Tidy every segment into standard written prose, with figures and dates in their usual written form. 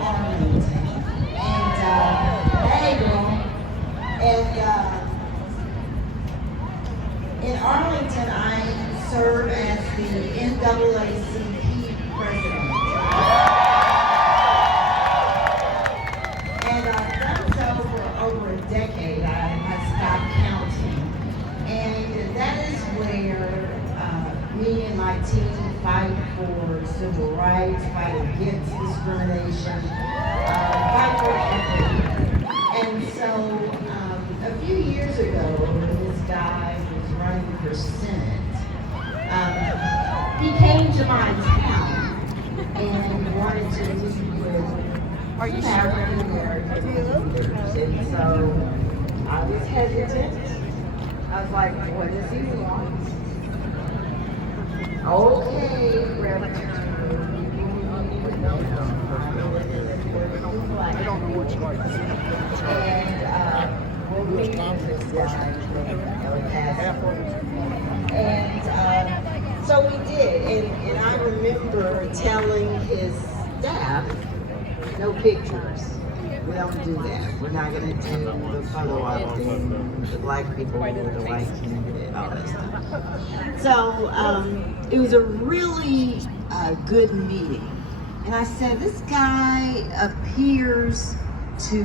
Arlington. And, hey, girl. And in Arlington, I serve as the NAACP president. And I've done so for over a decade. I stopped counting. And that is where me and my team fight for civil rights, fight against discrimination, fight for equity. And so a few years ago, this guy was running for Senate. He came to my town and wanted to meet with African American leaders. And so I was hesitant. I was like, what does he want? Okay, Reverend. I don't know which one. And we'll meet this guy. And so we did. And I remember telling his staff, no pictures. We don't do that. We're not going to do the photo op thing, the black people or the white candidate, all that stuff. So it was a really good meeting. And I said, this guy appears to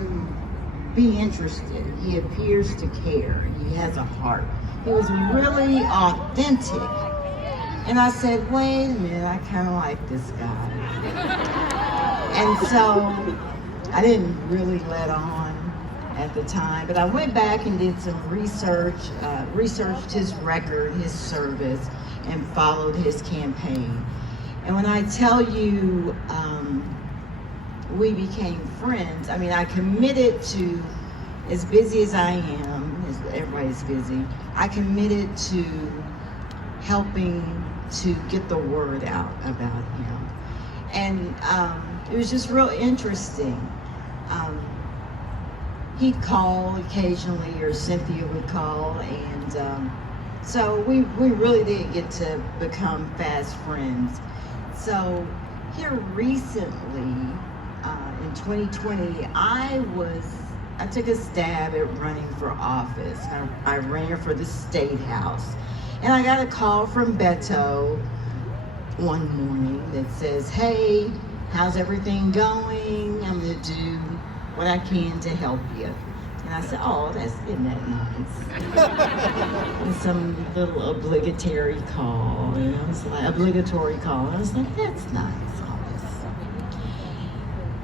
be interested. He appears to care. He has a heart. He was really authentic. And I said, wait a minute, I kind of like this guy. And so I didn't really let on at the time, but I went back and did some research, researched his record, his service, and followed his campaign. And when I tell you we became friends, I mean, I committed to, as busy as I am, as everybody's busy, I committed to helping to get the word out about him. And it was just real interesting. He'd call occasionally, or Cynthia would call, and so we really did get to become fast friends. So here recently, in 2020, I took a stab at running for office. I ran for the State House, and I got a call from Beto one morning that says, hey, how's everything going? I'm gonna do what I can to help you. And I said, oh, isn't that nice? And some little obligatory call, and I was like, obligatory call. And I was like, that's nice, all this.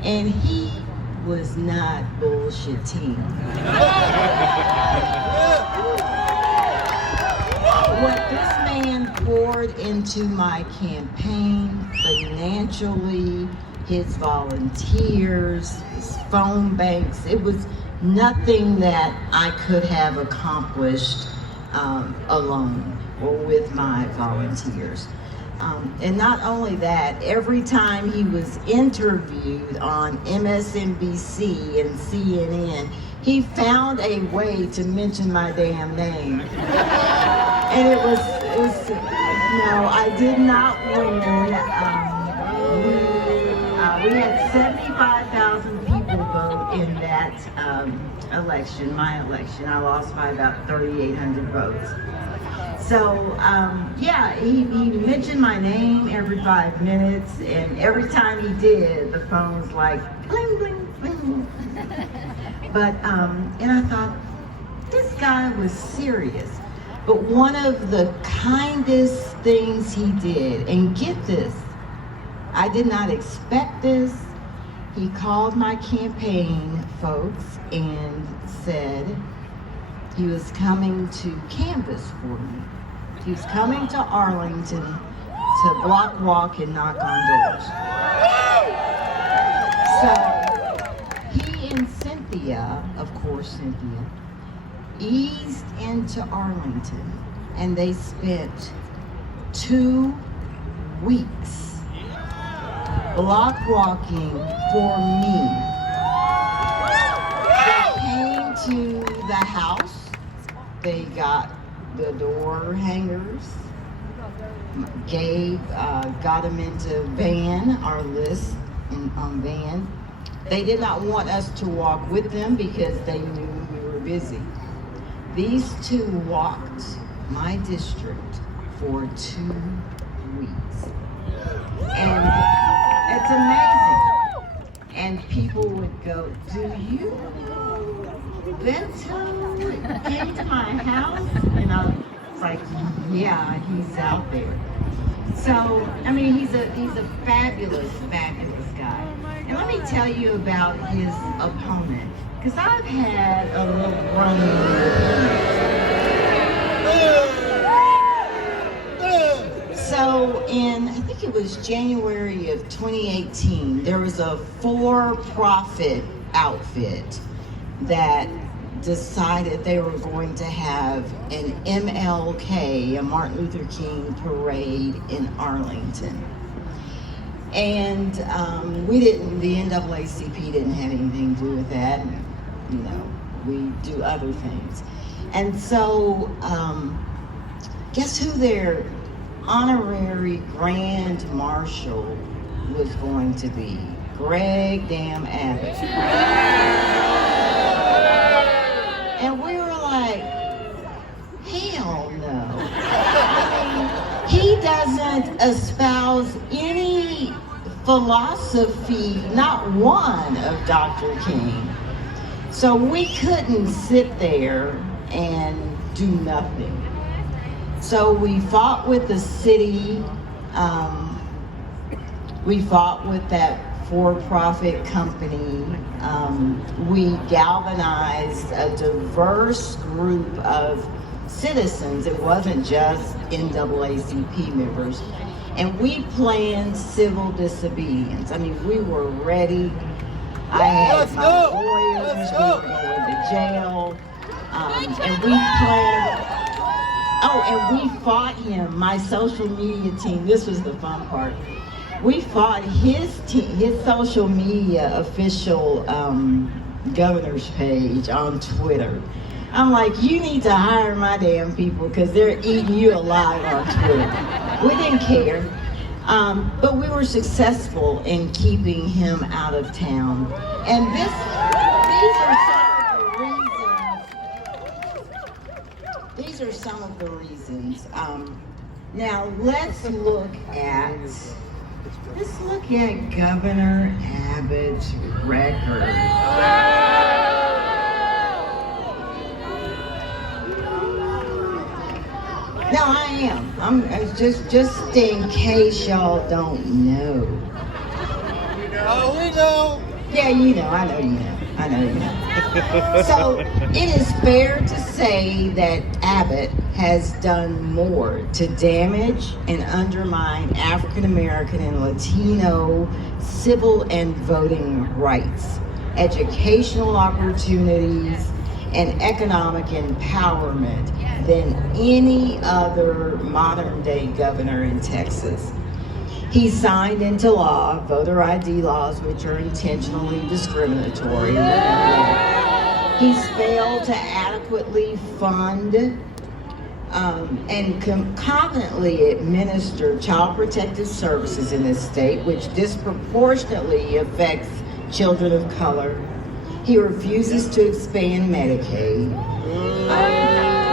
And he was not bullshitting. What this man poured into my campaign financially, his volunteers, his phone banks, it was nothing that I could have accomplished alone or with my volunteers. And not only that, every time he was interviewed on MSNBC and CNN, he found a way to mention my damn name. And it was no, I did not win. We had 75,000 people vote in that election, my election. I lost by about 3,800 votes. So, yeah, he mentioned my name every 5 minutes, and every time he did, the phone was like, bling, bling, bling. But, and I thought, this guy was serious. But one of the kindest things he did, and get this, I did not expect this. He called my campaign folks and said he was coming to canvass for me. He was coming to Arlington to block walk and knock on doors. So he and Cynthia, of course Cynthia, eased into Arlington, and they spent 2 weeks block walking for me. They came to the house, they got the door hangers, got them into van, our list on van, They did not want us to walk with them because they knew we were busy. These two walked my district for 2 weeks. And it's amazing. And people would go, "Do you know Beto came to my house?" And I was like, "Yeah, he's out there." So, I mean, he's a fabulous, fabulous guy. And let me tell you about his opponent, because I've had a little run-in with him. So in, I think it was January of 2018, there was a for-profit outfit that decided they were going to have an MLK, a Martin Luther King parade in Arlington. And the NAACP didn't have anything to do with that. You know, we do other things. And so, guess who their honorary Grand Marshal was going to be? Greg Damn Abbott. And we were like, hell no. I mean, he doesn't espouse any philosophy, not one, of Dr. King. So we couldn't sit there and do nothing. So we fought with the city, we fought with that for-profit company. We galvanized a diverse group of citizens. It wasn't just NAACP members. And we planned civil disobedience. I mean, we were ready. I had my lawyers, we were going to jail. And we planned, and we fought him, my social media team. This was the fun part. We fought his team, his social media official governor's page on Twitter. I'm like, you need to hire my damn people because they're eating you alive on Twitter. We didn't care, but we were successful in keeping him out of town. And these are some of the reasons. Now let's look at Governor Abbott's record. No, I am. I'm just in case y'all don't know. Oh, we know. Yeah, you know. I know you know. I know you know. So it is fair to say that Abbott has done more to damage and undermine African American and Latino civil and voting rights, educational opportunities, and economic empowerment than any other modern-day governor in Texas. He signed into law voter ID laws which are intentionally discriminatory. He's failed to adequately fund and competently administer child protective services in this state, which disproportionately affects children of color. He refuses to expand Medicaid.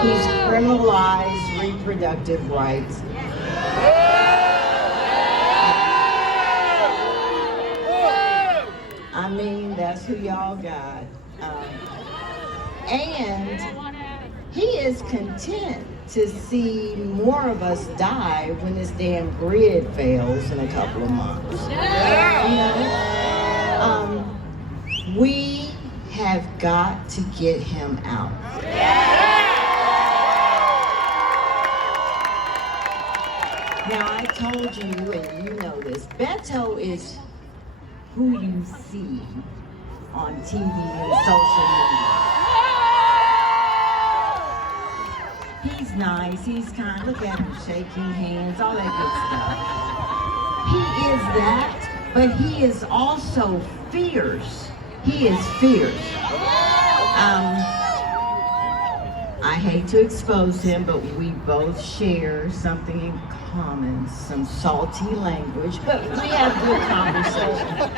He's criminalized reproductive rights. I mean, that's who y'all got. And he is content to see more of us die when this damn grid fails in a couple of months. You know? We have got to get him out. Now, I told you, and you know this, Beto is who you see on TV and social media. He's nice, he's kind, look at him shaking hands, all that good stuff. He is that, but he is also fierce. He is fierce. I hate to expose him, but we both share something in common, some salty language, but we have good conversation.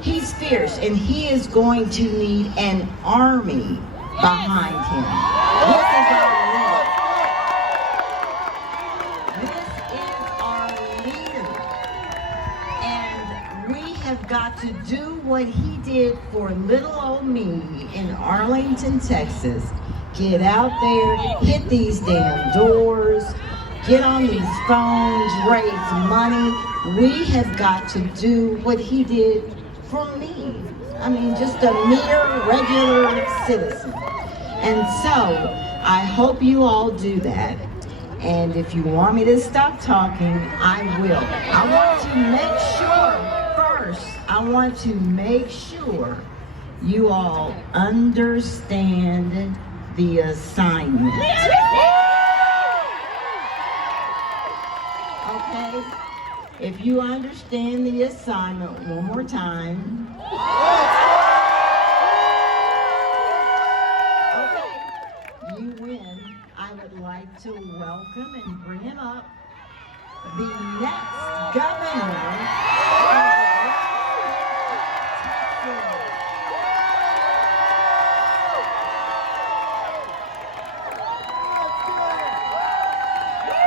He's fierce, and he is going to need an army behind him. This is our leader. And we have got to do what he did for little old me in Arlington, Texas. Get out there, hit these damn doors, get on these phones, raise money. We have got to do what he did for me. I mean, just a mere regular citizen. And so, I hope you all do that. And if you want me to stop talking, I will. I want to make sure you all understand the assignment. Okay? If you understand the assignment one more time. Okay, you win. I would like to welcome and bring him up the next governor of Texas.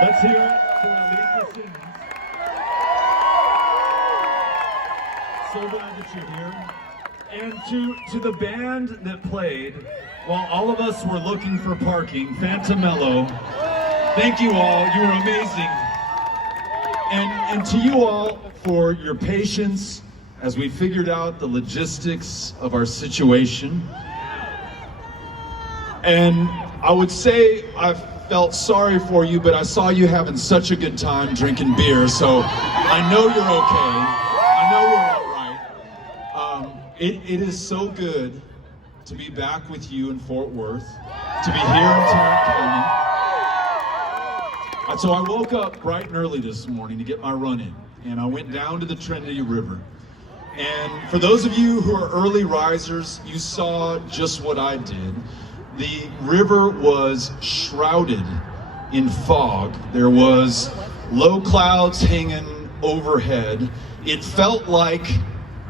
Let's hear it for Alicia Simmons. So glad that you're here. And to the band that played while all of us were looking for parking, Phantom Mellow, thank you all, you were amazing. And to you all for your patience as we figured out the logistics of our situation. And I would say I felt sorry for you, but I saw you having such a good time drinking beer, so I know you're okay. I know we're all right. It is so good to be back with you in Fort Worth, to be here in Tarrant County. So I woke up bright and early this morning to get my run in, and I went down to the Trinity River. And for those of you who are early risers, you saw just what I did. The river was shrouded in fog. There was low clouds hanging overhead. It felt like,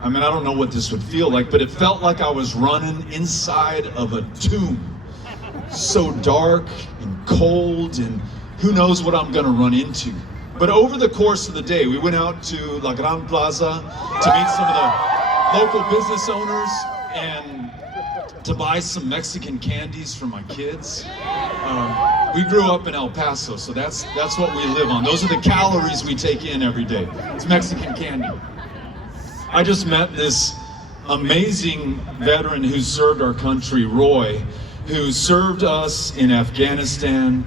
I mean, I don't know what this would feel like, but it felt like I was running inside of a tomb. So dark and cold, and who knows what I'm gonna run into. But over the course of the day, we went out to La Gran Plaza to meet some of the local business owners and to buy some Mexican candies for my kids. We grew up in El Paso, so that's what we live on. Those are the calories we take in every day. It's Mexican candy. I just met this amazing veteran who served our country, Roy, who served us in Afghanistan,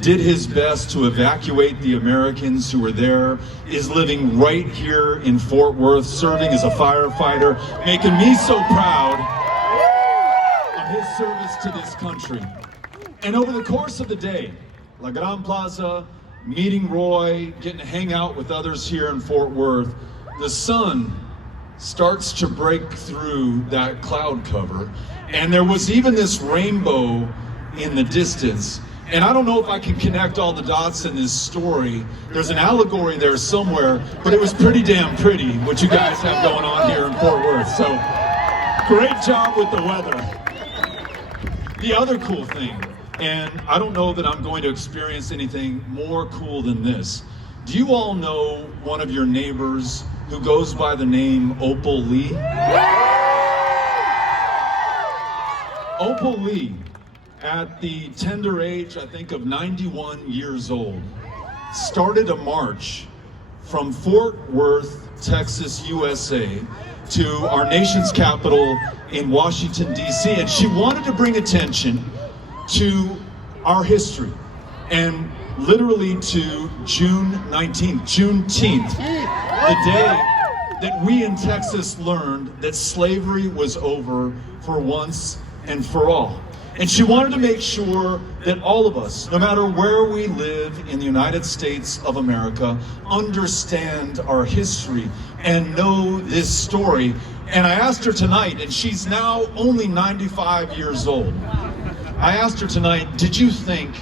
did his best to evacuate the Americans who were there, is living right here in Fort Worth, serving as a firefighter, making me so proud of his service to this country. And over the course of the day, La Gran Plaza, meeting Roy, getting to hang out with others here in Fort Worth, the sun starts to break through that cloud cover, and there was even this rainbow in the distance. And I don't know if I can connect all the dots in this story. There's an allegory there somewhere, but it was pretty damn pretty what you guys have going on here in Fort Worth. So great job with the weather. The other cool thing, and I don't know that I'm going to experience anything more cool than this. Do you all know one of your neighbors who goes by the name Opal Lee? Opal Lee, at the tender age, I think, of 91 years old, started a march from Fort Worth, Texas, USA, to our nation's capital in Washington, D.C., and she wanted to bring attention to our history, and literally to June 19th, Juneteenth, the day that we in Texas learned that slavery was over for once and for all. And she wanted to make sure that all of us, no matter where we live in the United States of America, understand our history and know this story. And I asked her tonight, and she's now only 95 years old. I asked her tonight, did you think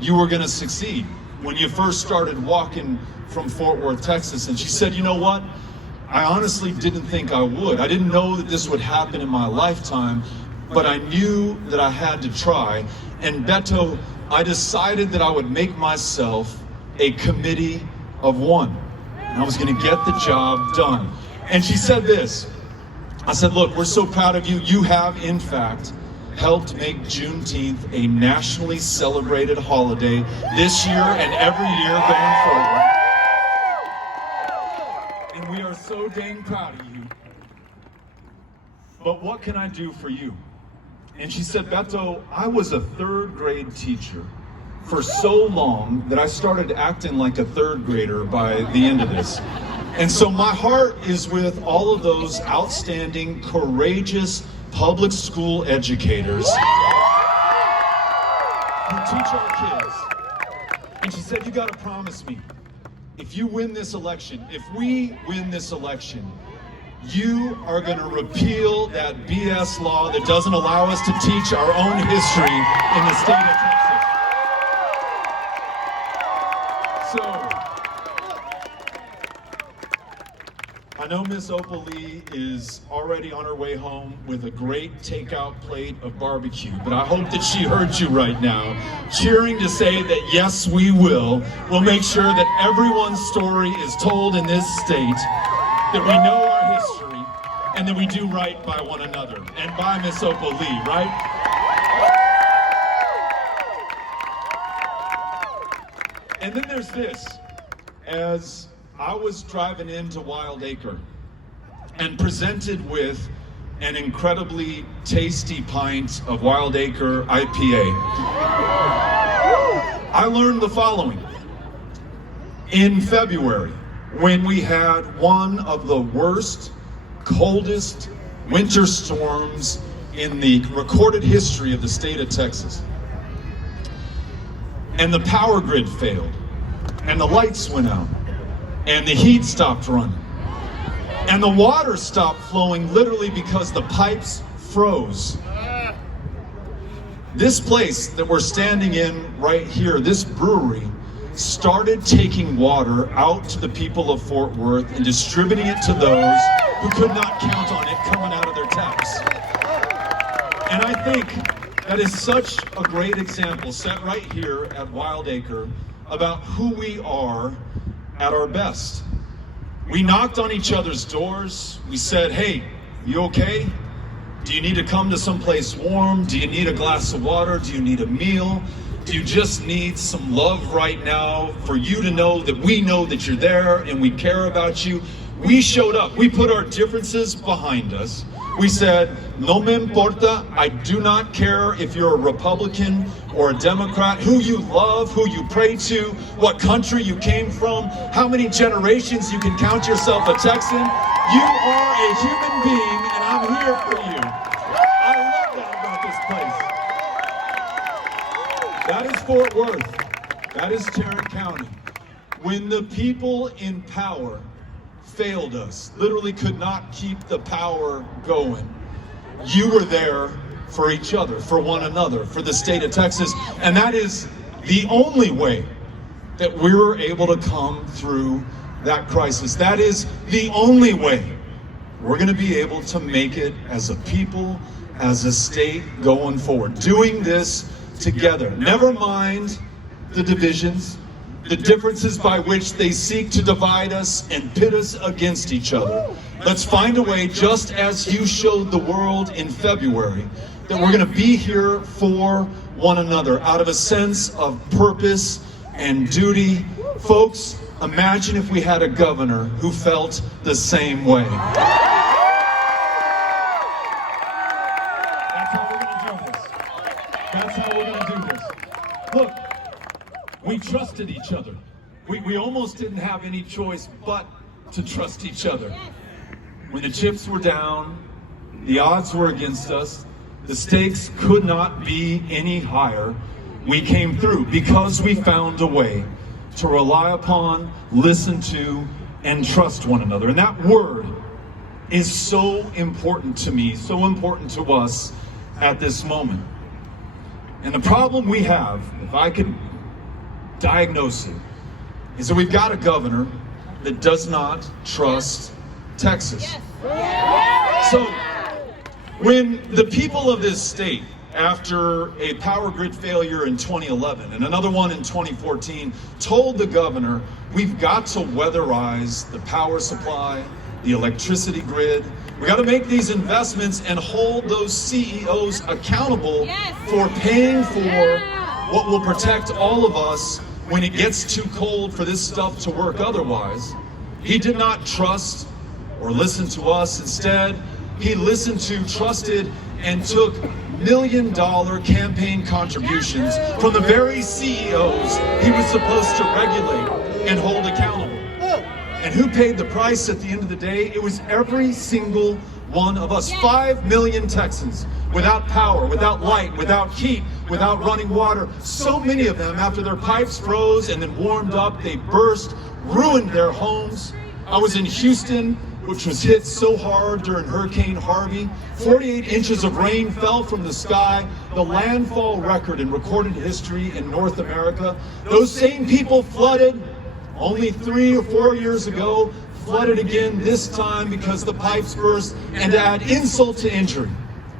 you were going to succeed when you first started walking from Fort Worth, Texas? And she said, you know what? I honestly didn't think I would. I didn't know that this would happen in my lifetime, but I knew that I had to try. And Beto, I decided that I would make myself a committee of one. And I was gonna get the job done. And she said this. I said, look, we're so proud of you. You have, in fact, helped make Juneteenth a nationally celebrated holiday this year and every year going forward. And we are so dang proud of you. But what can I do for you? And she said, Beto, I was a third grade teacher for so long that I started acting like a third grader by the end of this. And so my heart is with all of those outstanding, courageous public school educators who teach our kids. And she said, you gotta promise me, if you win this election, if we win this election, you are gonna repeal that BS law that doesn't allow us to teach our own history in the state of Texas. So, I know Miss Opal Lee is already on her way home with a great takeout plate of barbecue, but I hope that she heard you right now, cheering to say that yes, we will. We'll make sure that everyone's story is told in this state, that we know our history, and that we do right by one another, and by Miss Opal Lee, right? And then there's this. As I was driving into Wild Acre and presented with an incredibly tasty pint of Wild Acre IPA, I learned the following. In February, when we had one of the worst, coldest winter storms in the recorded history of the state of Texas, and the power grid failed, and the lights went out, and the heat stopped running, and the water stopped flowing literally because the pipes froze. This place that we're standing in right here, this brewery, started taking water out to the people of Fort Worth and distributing it to those who could not count on it coming out of their taps. And I think that is such a great example set right here at Wild Acre about who we are at our best. We knocked on each other's doors. We said, hey, you okay? Do you need to come to someplace warm? Do you need a glass of water? Do you need a meal? Do you just need some love right now for you to know that we know that you're there and we care about you? We showed up. We put our differences behind us. We said, no me importa, I do not care if you're a Republican or a Democrat, who you love, who you pray to, what country you came from, how many generations you can count yourself a Texan. You are a human being and I'm here for you. I love that about this place. That is Fort Worth. That is Tarrant County. When the people in power failed us, literally could not keep the power going, you were there for each other, for one another, for the state of Texas. And that is the only way that we were able to come through that crisis. That is the only way we're going to be able to make it as a people, as a state going forward. Doing this together. Never mind the divisions, the differences by which they seek to divide us and pit us against each other. Let's find a way, just as you showed the world in February, that we're going to be here for one another out of a sense of purpose and duty. Folks, imagine if we had a governor who felt the same way. That's how we're going to do this. That's how we're going to do this. Look, we trusted each other. We almost didn't have any choice but to trust each other. When the chips were down, the odds were against us, the stakes could not be any higher, we came through because we found a way to rely upon, listen to, and trust one another. And that word is so important to me, so important to us at this moment. And the problem we have, if I could diagnose it, is that we've got a governor that does not trust Texas. So when the people of this state, after a power grid failure in 2011 and another one in 2014, told the governor, we've got to weatherize the power supply, the electricity grid. We got to make these investments and hold those CEOs accountable for paying for what will protect all of us when it gets too cold for this stuff to work otherwise. He did not trust or listen to us. Instead, he listened to, trusted, and took $1 million campaign contributions from the very CEOs he was supposed to regulate and hold accountable. And who paid the price at the end of the day? It was every single one of us. 5 million Texans without power, without light, without heat, without running water. So many of them, after their pipes froze and then warmed up, they burst, ruined their homes. I was in Houston, which was hit so hard during Hurricane Harvey. 48 inches of rain fell from the sky, the landfall record in recorded history in North America. Those same people flooded only 3 or 4 years ago, flooded again this time because the pipes burst. And to add insult to injury,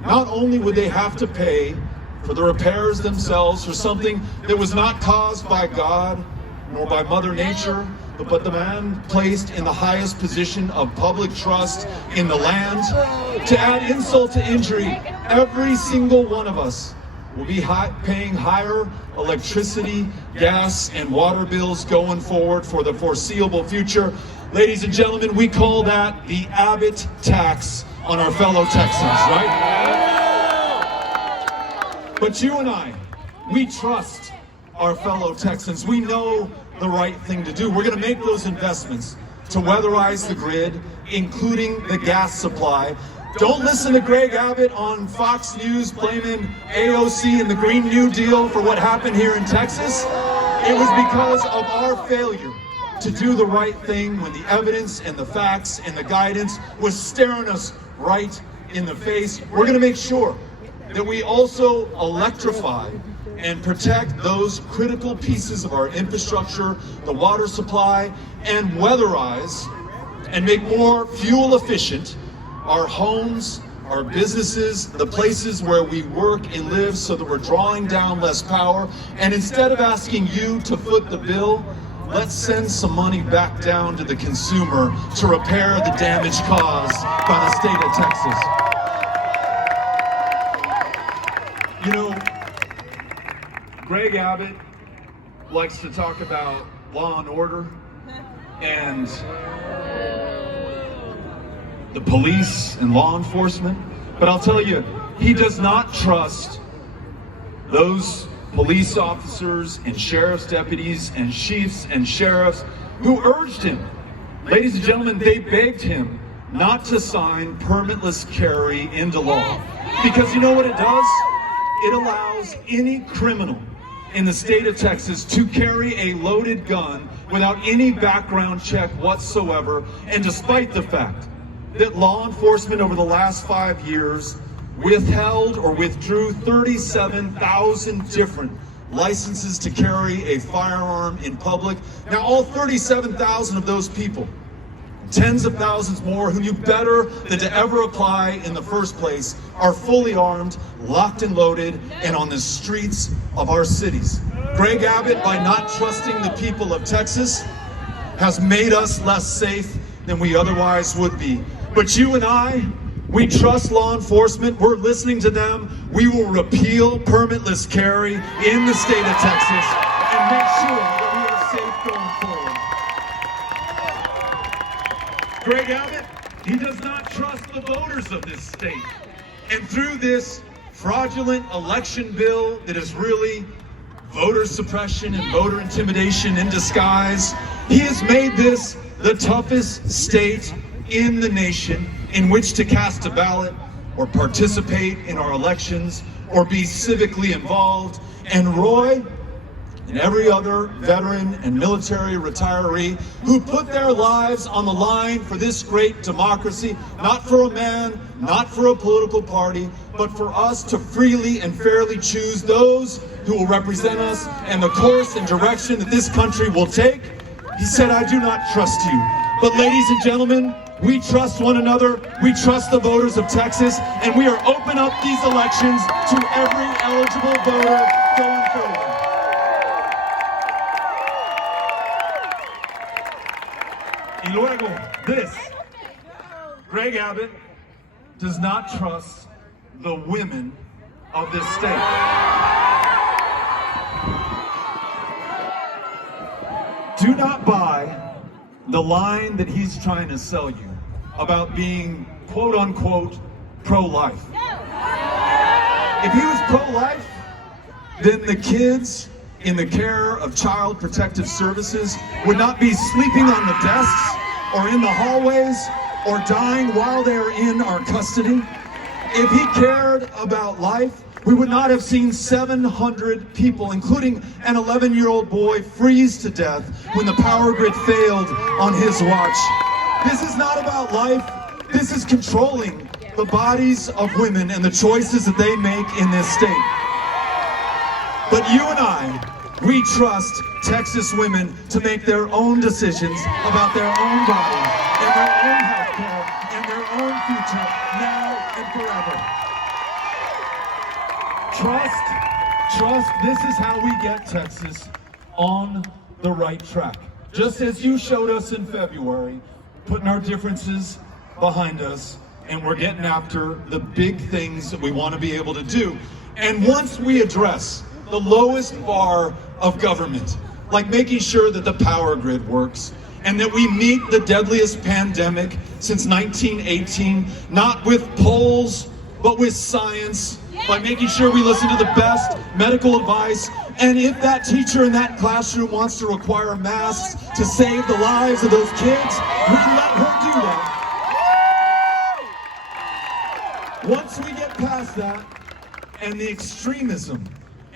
not only would they have to pay for the repairs themselves for something that was not caused by God nor by Mother Nature, but the man placed in the highest position of public trust in the land. To add insult to injury, every single one of us will be paying higher electricity, gas, and water bills going forward for the foreseeable future. Ladies and gentlemen, we call that the Abbott tax on our fellow Texans, right? But you and I, we trust our fellow Texans. We know the right thing to do. We're going to make those investments to weatherize the grid, including the gas supply. Don't listen to Greg Abbott on Fox News blaming AOC and the Green New Deal for what happened here in Texas. It was because of our failure to do the right thing when the evidence and the facts and the guidance was staring us right in the face. We're going to make sure that we also electrify and protect those critical pieces of our infrastructure, the water supply, and weatherize and make more fuel efficient our homes, our businesses, the places where we work and live, so that we're drawing down less power. And instead of asking you to foot the bill, let's send some money back down to the consumer to repair the damage caused by the state of Texas. You know, Greg Abbott likes to talk about law and order and the police and law enforcement, but I'll tell you, he does not trust those police officers and sheriff's deputies and chiefs and sheriffs who urged him. Ladies and gentlemen, they begged him not to sign permitless carry into law. Because you know what it does? It allows any criminal in the state of Texas to carry a loaded gun without any background check whatsoever, and despite the fact that law enforcement over the last 5 years withheld or withdrew 37,000 different licenses to carry a firearm in public. Now, all 37,000 of those people, tens of thousands more who knew better than to ever apply in the first place, are fully armed, locked and loaded, and on the streets of our cities. Greg Abbott, by not trusting the people of Texas, has made us less safe than we otherwise would be. But you and I, we trust law enforcement. We're listening to them. We will repeal permitless carry in the state of Texas and make sure that we are safe going forward. Greg Abbott, he does not trust the voters of this state. And through this fraudulent election bill that is really voter suppression and voter intimidation in disguise, he has made this the toughest state in the nation in which to cast a ballot or participate in our elections or be civically involved. And Roy and every other veteran and military retiree who put their lives on the line for this great democracy, not for a man, not for a political party, but for us to freely and fairly choose those who will represent us and the course and direction that this country will take. He said, I do not trust you. But ladies and gentlemen, We trust one another, we trust the voters of Texas, and we are open up these elections to every eligible voter going forward. Y luego, this, Greg Abbott does not trust the women of this state. Do not buy the line that he's trying to sell you about being quote unquote pro-life. If he was pro-life, then the kids in the care of Child Protective Services would not be sleeping on the desks or in the hallways or dying while they are in our custody. If he cared about life, we would not have seen 700 people, including an 11-year-old boy, freeze to death when the power grid failed on his watch. This is not about life. This is controlling the bodies of women and the choices that they make in this state. But you and I, we trust Texas women to make their own decisions about their own body and their own health care and their own future now and forever. Trust, this is how we get Texas on the right track. Just as you showed us in February, putting our differences behind us, and we're getting after the big things that we want to be able to do. And once we address the lowest bar of government, like making sure that the power grid works, and that we meet the deadliest pandemic since 1918, not with polls, but with science, by making sure we listen to the best medical advice. And if that teacher in that classroom wants to require masks to save the lives of those kids, we let her do that. Once we get past that, and the extremism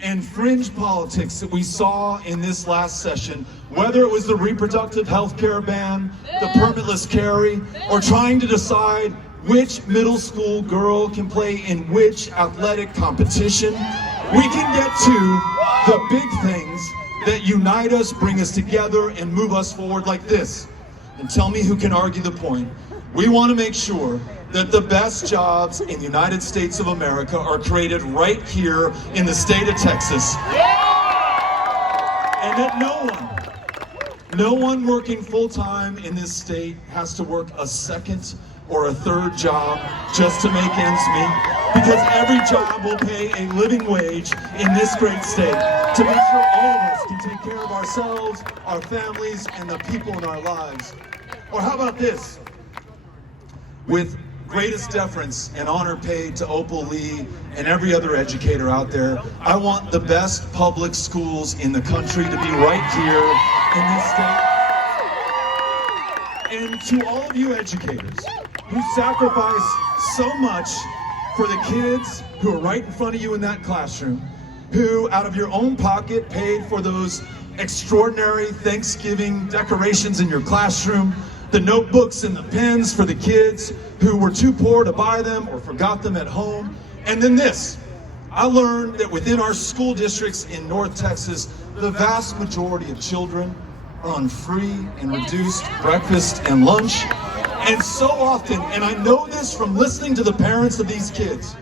and fringe politics that we saw in this last session, whether it was the reproductive health care ban, the permitless carry, or trying to decide which middle school girl can play in which athletic competition, we can get to the big things that unite us, bring us together, and move us forward like this. And tell me who can argue the point. We want to make sure that the best jobs in the United States of America are created right here in the state of Texas. And that no one working full-time in this state has to work a second or a third job just to make ends meet, because every job will pay a living wage in this great state to make sure all of us can take care of ourselves, our families, and the people in our lives. Or how about this? With greatest deference and honor paid to Opal Lee and every other educator out there, I want the best public schools in the country to be right here in this state. And to all of you educators who sacrifice so much for the kids who are right in front of you in that classroom, who out of your own pocket paid for those extraordinary Thanksgiving decorations in your classroom, the notebooks and the pens for the kids who were too poor to buy them or forgot them at home. And then this, I learned that within our school districts in North Texas, the vast majority of children are on free and reduced breakfast and lunch. And so often, and I know this from listening to the parents of these kids,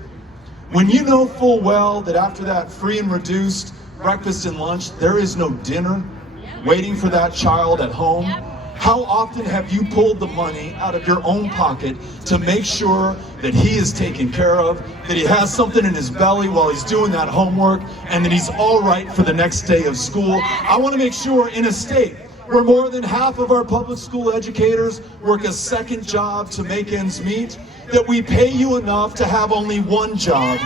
when you know full well that after that free and reduced breakfast and lunch, there is no dinner waiting for that child at home, how often have you pulled the money out of your own pocket to make sure that he is taken care of, that he has something in his belly while he's doing that homework, and that he's all right for the next day of school? I want to make sure in a state where more than half of our public school educators work a second job to make ends meet, that we pay you enough to have only one job,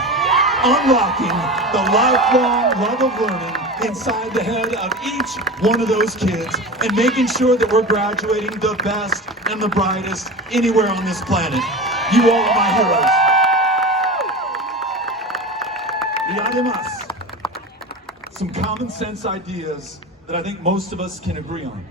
unlocking the lifelong love of learning inside the head of each one of those kids, and making sure that we're graduating the best and the brightest anywhere on this planet. You all are my heroes. Y además, some common sense ideas that I think most of us can agree on.